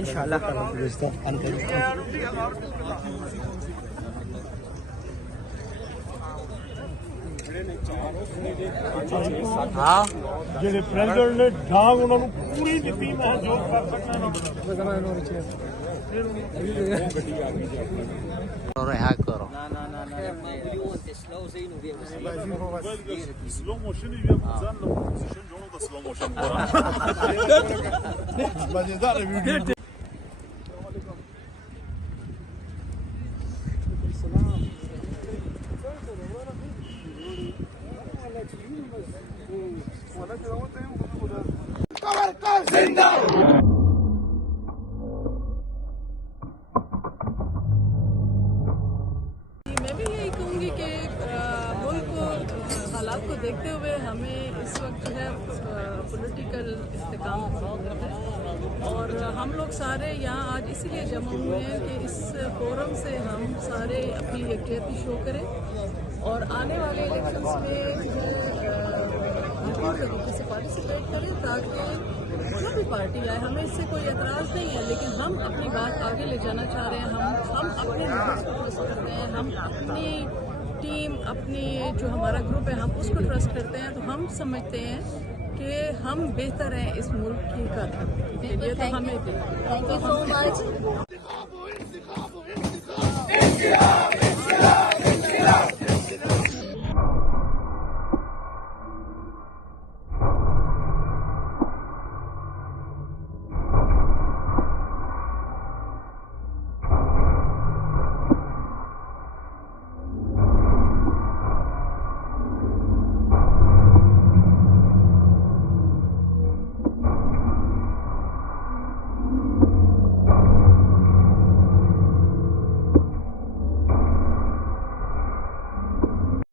इंशाल्लाह। हाँ ਜਿਹੜੇ ਪ੍ਰੈਜ਼ੀਡੈਂਟ ਨੇ ਡਾਂਗ ਉਹਨਾਂ ਨੂੰ ਪੂਰੀ ਦਿੱਤੀ, ਮੈਂ ਜੋ ਕਰ ਸਕਦਾ ريحة كورة سلو موشن يبيع مزان لو موشن جونو ده سلو موشن مزيدار فيديو जिंदा हालात को देखते हुए हमें इस वक्त जो है पॉलिटिकल इस्तेकाम है और हम लोग सारे यहाँ आज इसीलिए जमा हुए हैं कि इस फोरम से हम सारे अपनी यकजहती शो करें और आने वाले इलेक्शंस में तरीके से पार्टिसिपेट करें ताकि जो भी पार्टी आए, हमें इससे कोई एतराज़ नहीं है, लेकिन हम अपनी बात आगे ले जाना चाह रहे हैं। हम अपने लीडर्स को ट्रस्ट करते हैं, हम अपनी टीम, अपनी जो हमारा ग्रुप है हम उसको ट्रस्ट करते हैं, तो हम समझते हैं कि हम बेहतर हैं इस मुल्क की कर। ये तो हमें थैंक यू सो मच।